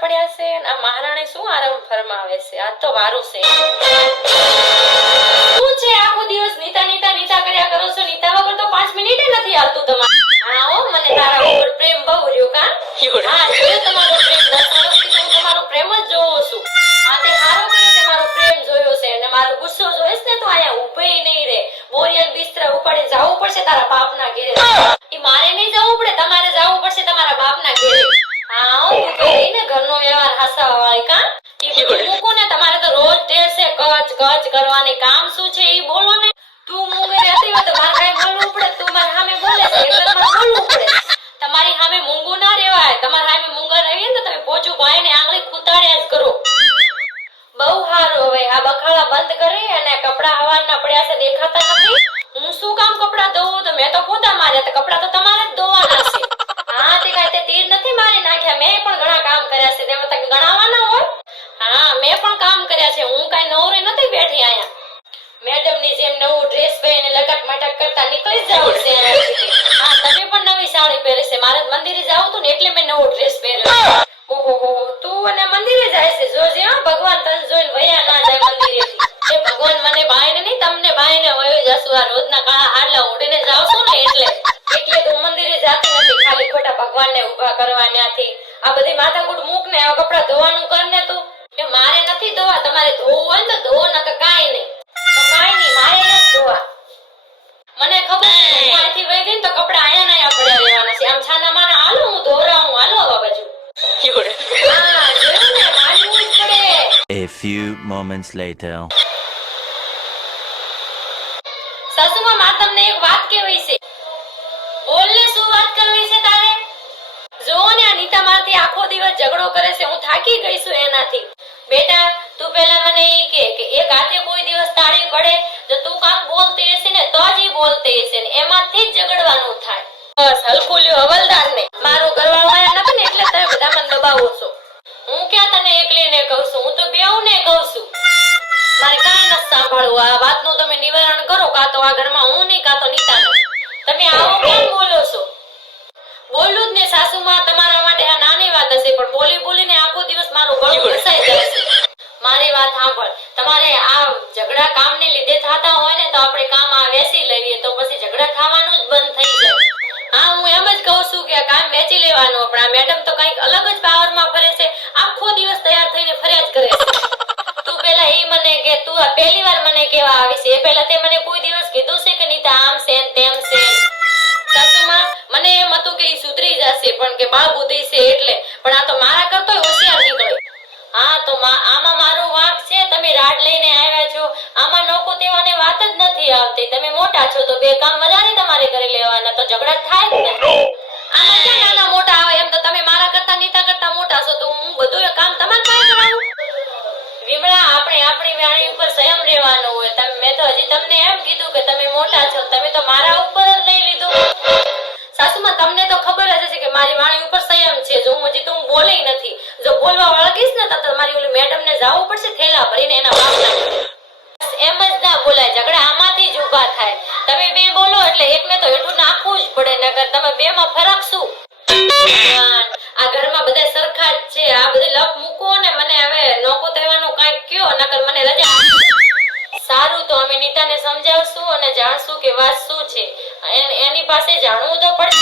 પડ્યા છે આ મહારાણી શું આરામ ફરમાવે છે? આ તો વારું છે. શું છે આખો દિવસ નીતા નીતા નીતા કર્યા કરો છો? નીતા વગર તો પાંચ મિનિટે નથી આવતું તમારે. હા હો મને તારા ઉપર પ્રેમ બહુ રહ્યો કા? હા જોયો તમારો પ્રેમ દસ વર્ષથી હું તમારો પ્રેમ જ જોઉં છું. આ તે હારો કર્યો તે મારો પ્રેમ જોયો છે. અને મારો ગુસ્સો જોઈશ ને તો આયા ઊભેય નહીં રે બોરિયન બિસ્તરા ઉપાડી પડશે તારા બાપના ઘેરે. એ મારે નહીં જવું પડે, તમારે જવું પડશે તમારા બાપના ઘેરે. હા, હું રહીને ઘરનો વ્યવહાર હાસવા વાળી, કા? મૂકો ને, તમારે તો રોજ ટેવ છે કચ કચ કરવાની કામ શું છે એ બોલો ને. તું મૂંગી રહેતી તો મારે કઈ બોલવું પડે, તું મારા સામે બોલે છે એટલે મારે બોલવું પડે તમારી સામે મૂંગું ના રહેવાય તમારી સામે મૂંગા રહીએ ને તો તમે પોચું ભાઈ ને આંગળી ખૂતાડ્યા જ કરો. બહુ સારું હવે, આ બખાડા બંધ કરી અને કપડા હવાના પડ્યા છે, દેખાતા નથી. હું શું કામ કપડા માર્યા તો કપડા તો તમારે જ ધોવાના છે. હા તે કાંઈ તે તીર નથી મારી નાખ્યા. મેં પણ ઘણા કામ કર્યા છે. તેમાં તક ગણાવવાના હોય? હા, મેં પણ કામ કર્યા છે. હું કાંઈ નવરી નથી બેઠી અહીંયા. મેડમની જેમ નવું ડ્રેસ પહેરીને લટક મટક કરતા નીકળી જવું છે હા, તમે પણ નવી સાડી પહેરી છે. મારે મંદિરે જવું હતું ને એટલે મેં નવો ડ્રેસ પહેર્યો. ઊભા આ બધી માથાકૂટ મૂક ને આ કપડા ધોવાનું કર ને તું. કે મારે નથી ધોવા તમારે ધોવું હોય તો ધોવો ન કે કાઈ નહીં. કાઈ નહીં મારે નથી ધોવા. મને ખબર અહીંથી વહી ગઈ તો કપડા આયા ના પડ્યા રહેવાના છે. આમ છાના માના હાલો હું ધોરાવું હાલો આ બાજુ. હા જોયું ને માનવું જ પડે. A few moments later. સાસુમાં મા તમને એક વાત કહેવી છે. આખો ઝઘડો કરે છે, હું થાકી ગઈ છું એનાથી. બેટા, તું પહેલા મને એ કે કે એક હાથે કોઈ દિવસ તાળી પડે, તો તું કામ બોલતી હશે ને, તો જ બોલતી હશે ને, એમાંથી જ ઝઘડવાનું થાય. બસ હલકું લ્યો હવલદાર ને મારું આયા નથી ને એટલે તમે બધા મને દબાવો છો. હું ક્યાં તને એકલીને કહું છું? હું તો બેઉને કહું છું. મારે કાંઈ નથી સાંભળવું. આ વાતનું તમે નિવારણ કરો, કાં તો આ ઘરમાં હું નહીં, કાં તો નીતા તમે આવો કેમ બોલો છો? બોલું જ ને સાસુમાં તમારા માટે આ નાની વાત હશે પણ બોલી બોલીને આખો દિવસ મારું ગળું ઘસાઈ જાય છે મારી વાત સાંભળ. તમારે આ ઝઘડા કામને લીધે થતા હોય ને તો આપણે કામ આ વેચી લઈએ તો પછી ઝઘડા થવાનું જ બંધ થઈ જાય. હા, હું એમ જ કહું છું કે કામ વેચી લેવાનું પણ આ મેડમ તો કંઈક અલગ જ પાવરમાં ફરે છે. આખો દિવસ તૈયાર થઈને ફર્યા કરે છે. તું પેલા એ મને કે, તું આ પહેલી વાર મને કેવા આવી છે એ પહેલા તે મને કોઈ દિવસ કીધું છે કે નીતા આમ છે તેમ છે. સાસુમાં, મને એમ હતું કે ઈ સુધરી જશે, પણ કે બાળ બુદ્ધિ છે એટલે. પણ આ તો મારા કરતો હોશિયાર નીકળે હા, તો વાંક છે તમે રાડ લઈને આવ્યા છો. આમાં નોકો તેવાને વાત જ નથી આવતી. તમે મોટા છો તો બે કામ વધારે તમારે કરી લેવાના. તો ઝઘડા થાય જ ને આમાં ક્યાં નાના મોટા આવે? એમ તો તમે મારા કરતા નીતા કરતા મોટા છો. તો હું બધું કામ તમારે પાસે કરાવું? વિમળા આપણે આપણી વાણી ઉપર સંયમ રહેવાનો હોય. તમે મેં તો હજી તમને એમ કીધું કે તમે મોટા છો. તમે તો મારા ઉપર સમજાવશું અને જાણશું કે વાત શું છે. એની પાસે જાણવું તો પડશે